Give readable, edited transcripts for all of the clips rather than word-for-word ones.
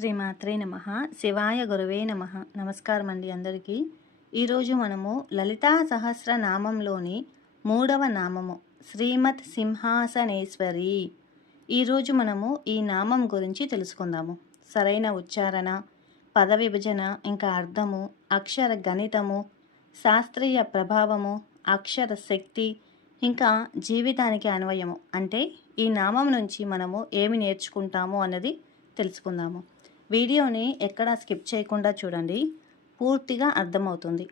శ్రీమాత్రే నమః. శివాయ గురవే నమః. నమస్కారం అండి అందరికీ. ఈరోజు మనము లలితా సహస్రనామంలోని 3వ నామము శ్రీమత్ సింహాసనేశ్వరి. ఈరోజు మనము ఈ నామం గురించి తెలుసుకుందాము. సరైన ఉచ్చారణ, పద విభజన, ఇంకా అర్థము, అక్షర గణితము, శాస్త్రీయ ప్రభావము, అక్షర శక్తి, ఇంకా జీవితానికి అన్వయము, అంటే ఈ నామం నుంచి మనము ఏమి నేర్చుకుంటాము అన్నది తెలుసుకుందాము. వీడియోని ఎక్కడా స్కిప్ చేయకుండా చూడండి, పూర్తిగా అర్థమవుతుంది.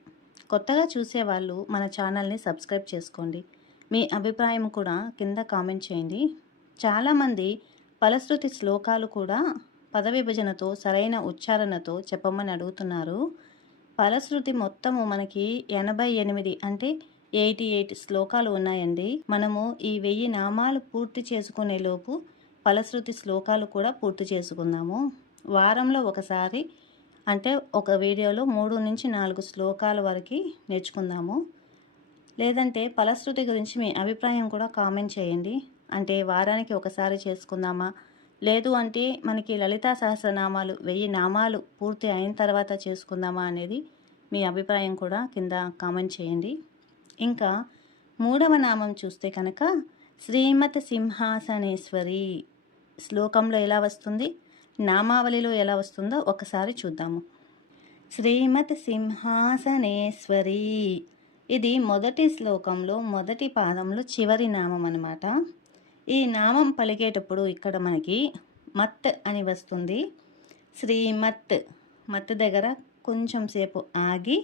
కొత్తగా చూసేవాళ్ళు మన ఛానల్ని సబ్స్క్రైబ్ చేసుకోండి. మీ అభిప్రాయం కూడా కింద కామెంట్ చేయండి. చాలామంది ఫలశ్రుతి శ్లోకాలు కూడా పద విభజనతో సరైన ఉచ్చారణతో చెప్పమని అడుగుతున్నారు. ఫలశ్రుతి మొత్తము మనకి 88 అంటే 88 శ్లోకాలు ఉన్నాయండి. మనము ఈ 1000 నామాలు పూర్తి చేసుకునే లోపు ఫలశ్రుతి శ్లోకాలు కూడా పూర్తి చేసుకుందాము. వారంలో ఒకసారి అంటే ఒక వీడియోలో 3 నుంచి 4 శ్లోకాల వరకు నేర్చుకుందాము. లేదంటే ఫలశ్రుతి గురించి మీ అభిప్రాయం కూడా కామెంట్ చేయండి. అంటే వారానికి ఒకసారి చేసుకుందామా, లేదు అంటే మనకి లలితా సహస్రనామాలు 1000 నామాలు పూర్తి అయిన తర్వాత చేసుకుందామా అనేది మీ అభిప్రాయం కూడా కింద కామెంట్ చేయండి. ఇంకా 3వ నామం చూస్తే కనుక శ్రీమత్ సింహాసనేశ్వరి. శ్లోకంలో ఎలా వస్తుంది, నామావళిలో ఎలా వస్తుందో ఒకసారి చూద్దాము. శ్రీమత్ సింహాసనేశ్వరి, ఇది మొదటి శ్లోకంలో మొదటి పాదంలో చివరి నామం అన్నమాట. ఈ నామం పలికేటప్పుడు ఇక్కడ మనకి మత్ అని వస్తుంది. శ్రీమత్, మత్ దగ్గర కొంచెం సేపు ఆగి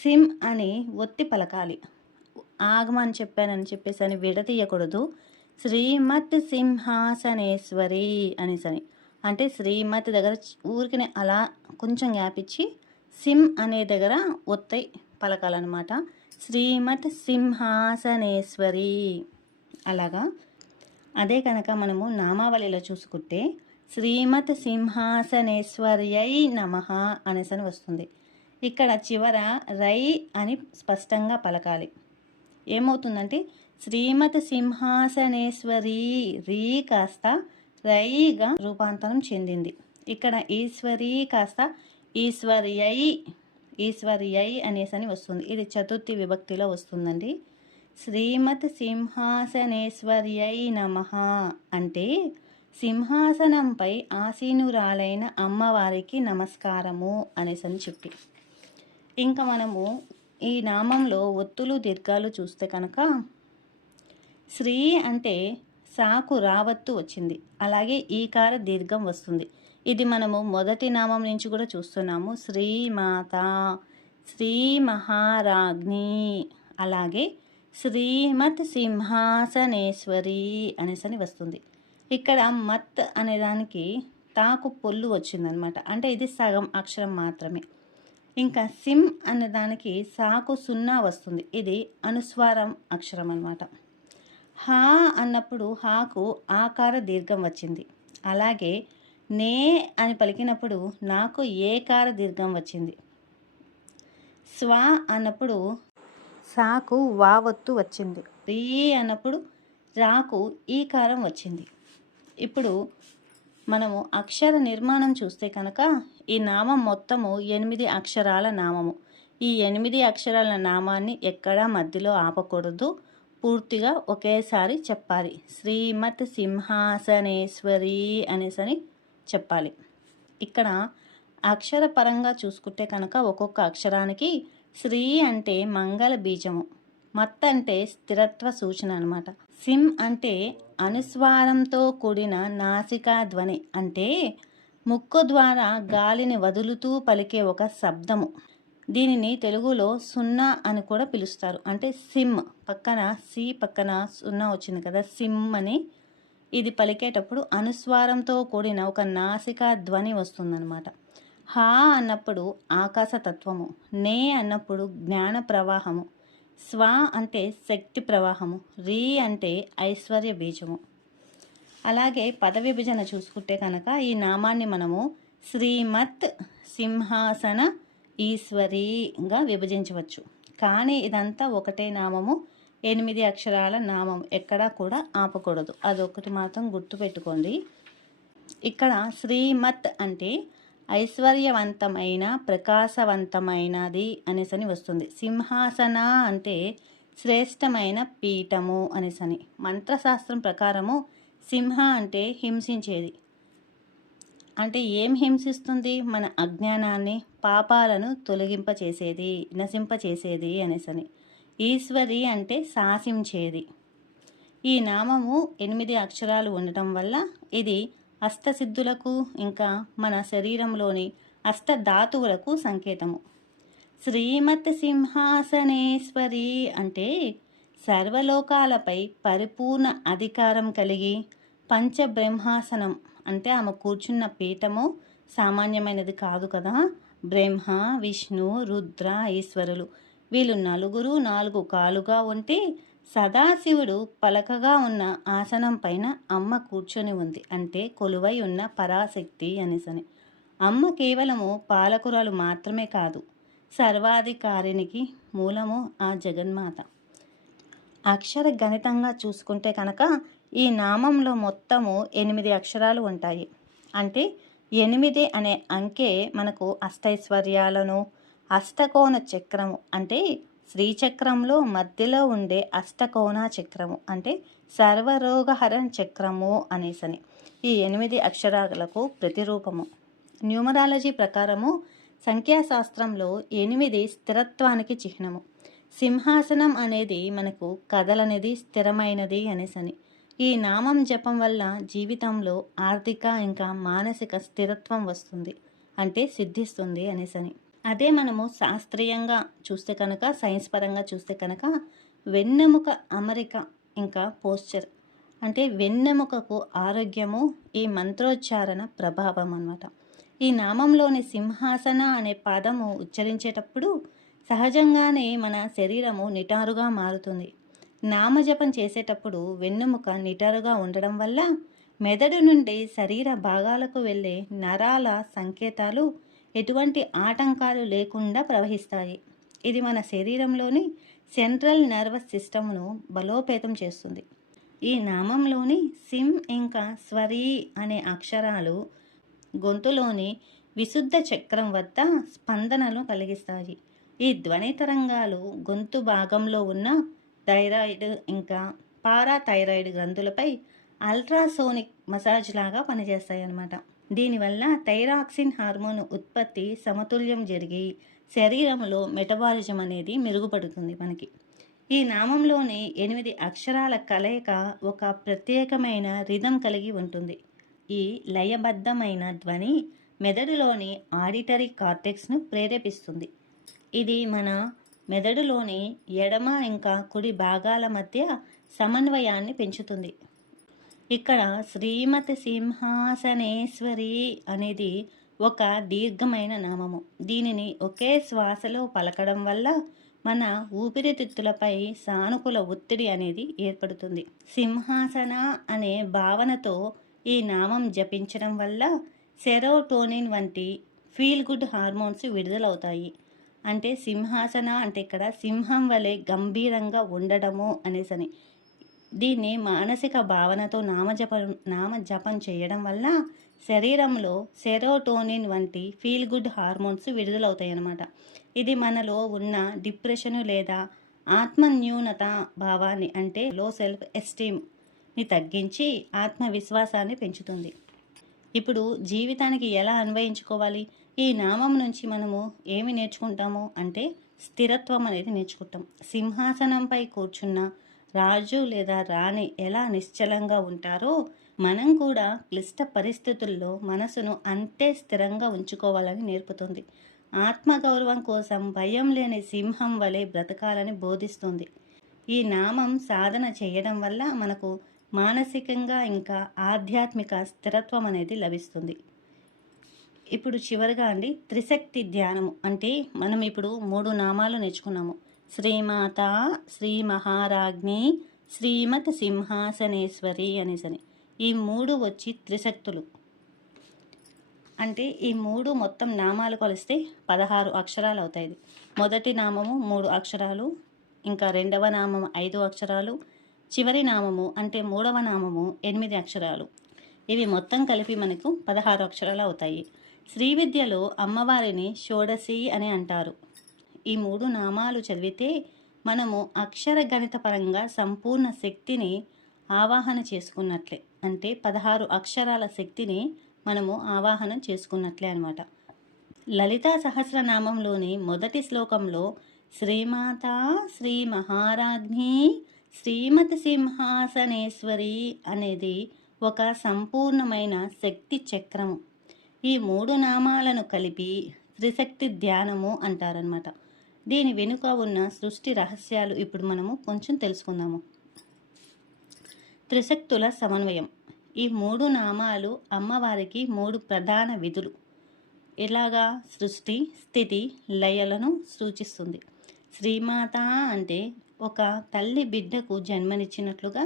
సిం అని ఒత్తి పలకాలి. ఆగమని చెప్పానని చెప్పేసి అని విడతీయకూడదు. శ్రీమత్ సింహాసనేశ్వరి అనేసని, అంటే శ్రీమత్ దగ్గర ఊరికినే అలా కొంచెం గ్యాప్ ఇచ్చి సిం అనే దగ్గర ఒత్తై పలకాలన్నమాట. శ్రీమత్ సింహాసనేశ్వరి అలాగా. అదే కనుక మనము నామావళిలో చూసుకుంటే శ్రీమత్ సింహాసనేశ్వర్యై నమః అనేసని వస్తుంది. ఇక్కడ చివర రై అని స్పష్టంగా పలకాలి. ఏమవుతుందంటే శ్రీమత్ సింహాసనేశ్వరి రీ కాస్త రైగా రూపాంతరం చెందింది. ఇక్కడ ఈశ్వరి కాస్త ఈశ్వర్యై అనేసని వస్తుంది. ఇది చతుర్థి విభక్తిలో వస్తుందండి. శ్రీమత్ సింహాసనేశ్వర్యై నమః అంటే సింహాసనంపై ఆసీనురాలైన అమ్మవారికి నమస్కారము అనేసని చెప్పి. ఇంకా మనము ఈ నామంలో ఒత్తులు దీర్ఘాలు చూస్తే కనుక శ్రీ అంటే సాకు రావత్తు వచ్చింది, అలాగే ఈకార దీర్ఘం వస్తుంది. ఇది మనము మొదటి నామం నుంచి కూడా చూస్తున్నాము. శ్రీమాత, శ్రీ మహారాజ్ఞి, అలాగే శ్రీమత్ సింహాసనేశ్వరి అనేసని వస్తుంది. ఇక్కడ మత్ అనేదానికి తాకు పొల్లు వచ్చిందనమాట, అంటే ఇది సగం అక్షరం మాత్రమే. ఇంకా సిం అనే దానికి సాకు 0 వస్తుంది, ఇది అనుస్వారం అక్షరం అన్నమాట. హా అన్నప్పుడు హాకు ఆకార దీర్ఘం వచ్చింది, అలాగే నే అని పలికినప్పుడు నాకు ఏకార దీర్ఘం వచ్చింది. స్వ అన్నప్పుడు సాకు వావత్తు వచ్చింది. రీ అన్నప్పుడు రాకు ఈకారం వచ్చింది. ఇప్పుడు మనము అక్షర నిర్మాణం చూస్తే కనుక ఈ నామం మొత్తము 8 అక్షరాల నామము. ఈ 8 అక్షరాల నామాన్ని ఎక్కడా మధ్యలో ఆపకూడదు, పూర్తిగా ఒకేసారి చెప్పాలి. శ్రీమత్ సింహాసనేశ్వరి అనేసని చెప్పాలి. ఇక్కడ అక్షర పరంగా చూసుకుంటే కనుక ఒక్కొక్క అక్షరానికి శ్రీ అంటే మంగళ బీజము, మత్ అంటే స్థిరత్వ సూచన అనమాట. సిం అంటే అనుస్వారంతో కూడిన నాసికా ధ్వని, అంటే ముక్కు ద్వారా గాలిని వదులుతూ పలికే ఒక శబ్దము. దీనిని తెలుగులో 0 అని కూడా పిలుస్తారు. అంటే సిమ్ పక్కన సి పక్కన 0 వచ్చింది కదా, సిమ్ అని. ఇది పలికేటప్పుడు అనుస్వారంతో కూడిన ఒక నాసికా ధ్వని వస్తుందన్నమాట. హా అన్నప్పుడు ఆకాశతత్వము, నే అన్నప్పుడు జ్ఞాన ప్రవాహము, స్వ అంటే శక్తి ప్రవాహము, రీ అంటే ఐశ్వర్య బీజము. అలాగే పద విభజన చూసుకుంటే కనుక ఈ నామాన్ని మనము శ్రీమత్ సింహాసన ఈశ్వరిగా విభజించవచ్చు. కానీ ఇదంతా ఒకటే నామము, 8 అక్షరాల నామం, ఎక్కడా కూడా ఆపకూడదు. అదొకటి మాత్రం గుర్తుపెట్టుకోండి. ఇక్కడ శ్రీమత్ అంటే ఐశ్వర్యవంతమైన ప్రకాశవంతమైనది అనేసని వస్తుంది. సింహాసన అంటే శ్రేష్టమైన పీఠము అనేసని. మంత్రశాస్త్రం ప్రకారము సింహ అంటే హింసించేది. అంటే ఏం హింసిస్తుంది? మన అజ్ఞానాన్ని, పాపాలను తొలగింపచేసేది, నశింపచేసేది అనేసని. ఈశ్వరి అంటే శాసించేది. ఈ నామము 8 అక్షరాలు ఉండటం వల్ల ఇది అష్టసిద్ధులకు ఇంకా మన శరీరంలోని అష్టధాతువులకు సంకేతము. శ్రీమత్ సింహాసనేశ్వరి అంటే సర్వలోకాలపై పరిపూర్ణ అధికారం కలిగి పంచబ్రహ్మాసనం అంటే ఆమె కూర్చున్న పీఠము సామాన్యమైనది కాదు కదా. బ్రహ్మ, విష్ణు, రుద్ర, ఈశ్వరులు వీళ్ళు నలుగురు 4 కాలుగా ఉంటే సదాశివుడు పలకగా ఉన్న ఆసనం పైన అమ్మ కూర్చొని ఉంది. అంటే కొలువై ఉన్న పరాశక్తి అనేసని. అమ్మ కేవలము పాలకురాలు మాత్రమే కాదు, సర్వాధికారినికి మూలము ఆ జగన్మాత. అక్షర గణితంగా చూసుకుంటే కనుక ఈ నామంలో మొత్తము 8 అక్షరాలు ఉంటాయి. అంటే 8 అనే అంకె మనకు అష్టైశ్వర్యాలను, అష్టకోణ చక్రము అంటే శ్రీచక్రంలో మధ్యలో ఉండే అష్టకోణ చక్రము అంటే సర్వరోగహరణ చక్రము అనేసని. ఈ 8 అక్షరాలకు ప్రతిరూపము. న్యూమరాలజీ ప్రకారము సంఖ్యాశాస్త్రంలో 8 స్థిరత్వానికి చిహ్నము. సింహాసనం అనేది మనకు కదలనిది, స్థిరమైనది అనేసని. ఈ నామం జపం వల్ల జీవితంలో ఆర్థిక ఇంకా మానసిక స్థిరత్వం వస్తుంది, అంటే సిద్ధిస్తుంది అనేసని. అదే మనము శాస్త్రీయంగా చూస్తే కనుక, సైన్స్ పరంగా చూస్తే కనుక వెన్నెముక అమరిక ఇంకా పోస్చర్ అంటే వెన్నెముకకు ఆరోగ్యము ఈ మంత్రోచ్చారణ ప్రభావం అన్నమాట. ఈ నామంలోని సింహాసన అనే పదము ఉచ్చరించేటప్పుడు సహజంగానే మన శరీరము నిటారుగా మారుతుంది. నామజపం చేసేటప్పుడు వెన్నెముక నిటారుగా ఉండడం వల్ల మెదడు నుండి శరీర భాగాలకు వెళ్ళే నరాల సంకేతాలు ఎటువంటి ఆటంకాలు లేకుండా ప్రవహిస్తాయి. ఇది మన శరీరంలోని సెంట్రల్ నర్వస్ సిస్టమ్ను బలోపేతం చేస్తుంది. ఈ నామంలోని సిం ఇంకా స్వరీ అనే అక్షరాలు గొంతులోని విశుద్ధ చక్రం వద్ద స్పందనలు కలిగిస్తాయి. ఈ ధ్వని తరంగాలు గొంతు భాగంలో ఉన్న థైరాయిడ్ ఇంకా పారాథైరాయిడ్ గ్రంథులపై అల్ట్రాసోనిక్ మసాజ్ లాగా పనిచేస్తాయి అన్నమాట. దీనివల్ల థైరాక్సిన్ హార్మోన్ ఉత్పత్తి సమతుల్యం జరిగి శరీరంలో మెటబాలిజం అనేది మెరుగుపడుతుంది మనకి. ఈ నామంలోని 8 అక్షరాల కలయిక ఒక ప్రత్యేకమైన రిథం కలిగి ఉంటుంది. ఈ లయబద్ధమైన ధ్వని మెదడులోని ఆడిటరీ కార్టెక్స్ను ప్రేరేపిస్తుంది. ఇది మన మెదడులోని ఎడమ ఇంకా కుడి భాగాల మధ్య సమన్వయాన్ని పెంచుతుంది. ఇక్కడ శ్రీమతి సింహాసనేశ్వరి అనేది ఒక దీర్ఘమైన నామము. దీనిని ఒకే శ్వాసలో పలకడం వల్ల మన ఊపిరితిత్తులపై సానుకూల ఒత్తిడి అనేది ఏర్పడుతుంది. సింహాసన అనే భావనతో ఈ నామం జపించడం వల్ల సెరోటోనిన్ వంటి ఫీల్ గుడ్ హార్మోన్స్ విడుదలవుతాయి. అంటే సింహాసన అంటే ఇక్కడ సింహం వలె గంభీరంగా ఉండడము అనేసని. దీన్ని మానసిక భావనతో నామజపం చేయడం వల్ల శరీరంలో సెరోటోనిన్ వంటి ఫీల్ గుడ్ హార్మోన్స్ విడుదలవుతాయి అన్నమాట. ఇది మనలో ఉన్న డిప్రెషను లేదా ఆత్మన్యూనత భావాన్ని అంటే లో సెల్ఫ్ ఎస్టీమ్ని తగ్గించి ఆత్మవిశ్వాసాన్ని పెంచుతుంది. ఇప్పుడు జీవితానికి ఎలా అన్వయించుకోవాలి? ఈ నామం నుంచి మనము ఏమి నేర్చుకుంటాము అంటే స్థిరత్వం అనేది నేర్చుకుంటాం. సింహాసనంపై కూర్చున్న రాజు లేదా రాణి ఎలా నిశ్చలంగా ఉంటారో మనం కూడా క్లిష్ట పరిస్థితుల్లో మనసును అంతే స్థిరంగా ఉంచుకోవాలని నేర్పుతుంది. ఆత్మగౌరవం కోసం భయం లేని సింహం వలె బ్రతకాలని బోధిస్తుంది. ఈ నామం సాధన చేయడం వల్ల మనకు మానసికంగా ఇంకా ఆధ్యాత్మిక స్థిరత్వం అనేది లభిస్తుంది. ఇప్పుడు చివరిగా అండి త్రిశక్తి ధ్యానము అంటే మనం ఇప్పుడు 3 నామాలు నేర్చుకున్నాము. శ్రీమాత, శ్రీ మహారాజ్ఞి, శ్రీమత్ సింహాసనేశ్వరి అనేసని. ఈ 3 వచ్చి త్రిశక్తులు. అంటే ఈ 3 మొత్తం నామాలు కలిస్తే 16 అక్షరాలు అవుతాయి. మొదటి నామము 3 అక్షరాలు, ఇంకా రెండవ నామము 5 అక్షరాలు, చివరి నామము అంటే 3వ నామము 8 అక్షరాలు. ఇవి మొత్తం కలిపి మనకు 16 అక్షరాలు అవుతాయి. శ్రీ విద్యలో అమ్మవారిని షోడశి అని అంటారు. ఈ 3 నామాలు చదివితే మనము అక్షర గణిత పరంగా సంపూర్ణ శక్తిని ఆవాహన చేసుకున్నట్లే. అంటే 16 అక్షరాల శక్తిని మనము ఆవాహన చేసుకున్నట్లే అన్నమాట. లలితా సహస్రనామంలోని మొదటి శ్లోకంలో శ్రీమాత శ్రీ మహారాజ్ఞి శ్రీమతి సింహాసనేశ్వరి అనేది ఒక సంపూర్ణమైన శక్తి చక్రము. ఈ 3 నామాలను కలిపి త్రిశక్తి ధ్యానము అంటారనమాట. దీని వెనుక ఉన్న సృష్టి రహస్యాలు ఇప్పుడు మనము కొంచెం తెలుసుకుందాము. త్రిశక్తుల సమన్వయం. ఈ 3 నామాలు అమ్మవారికి 3 ప్రధాన విధులు. ఇలాగా సృష్టి, స్థితి, లయలను సూచిస్తుంది. శ్రీమాత అంటే ఒక తల్లి బిడ్డకు జన్మనిచ్చినట్లుగా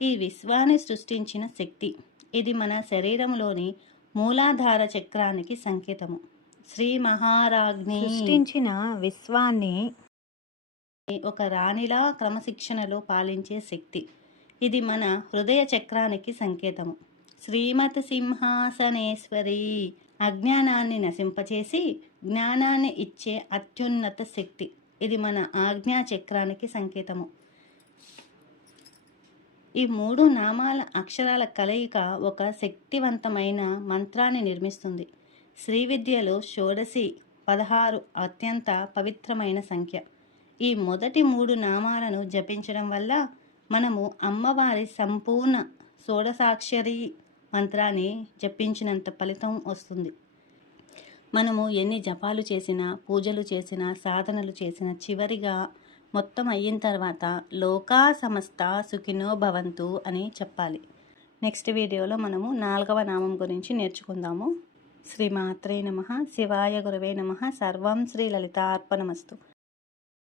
ఈ విశ్వాన్ని సృష్టించిన శక్తి. ఇది మన శరీరంలోని మూలాధార చక్రానికి సంకేతము. శ్రీ మహారాజ్ఞి సృష్టించిన విశ్వాన్ని ఒక రాణిలా క్రమశిక్షణలో పాలించే శక్తి. ఇది మన హృదయ చక్రానికి సంకేతము. శ్రీమతి సింహాసనేశ్వరి అజ్ఞానాన్ని నశింపచేసి జ్ఞానాన్ని ఇచ్చే అత్యున్నత శక్తి. ఇది మన ఆజ్ఞా చక్రానికి సంకేతము. ఈ 3 నామాల అక్షరాల కలయిక ఒక శక్తివంతమైన మంత్రాన్ని నిర్మిస్తుంది. శ్రీ విద్యలో షోడశి 16 అత్యంత పవిత్రమైన సంఖ్య. ఈ మొదటి 3 నామాలను జపించడం వల్ల మనము అమ్మవారి సంపూర్ణ షోడశాక్షరి మంత్రాన్ని జపించినంత ఫలితం వస్తుంది. మనము ఎన్ని జపాలు చేసినా, పూజలు చేసినా, సాధనలు చేసినా చివరిగా మొత్తం అయిన తర్వాత లోకా సమస్త సుఖినో భవంతు అని చెప్పాలి. నెక్స్ట్ వీడియోలో మనము 4వ నామం గురించి నేర్చుకుందాము. శ్రీమాత్రే నమః. శివాయ గురవే నమః. సర్వం శ్రీ లలితార్పణమస్తు.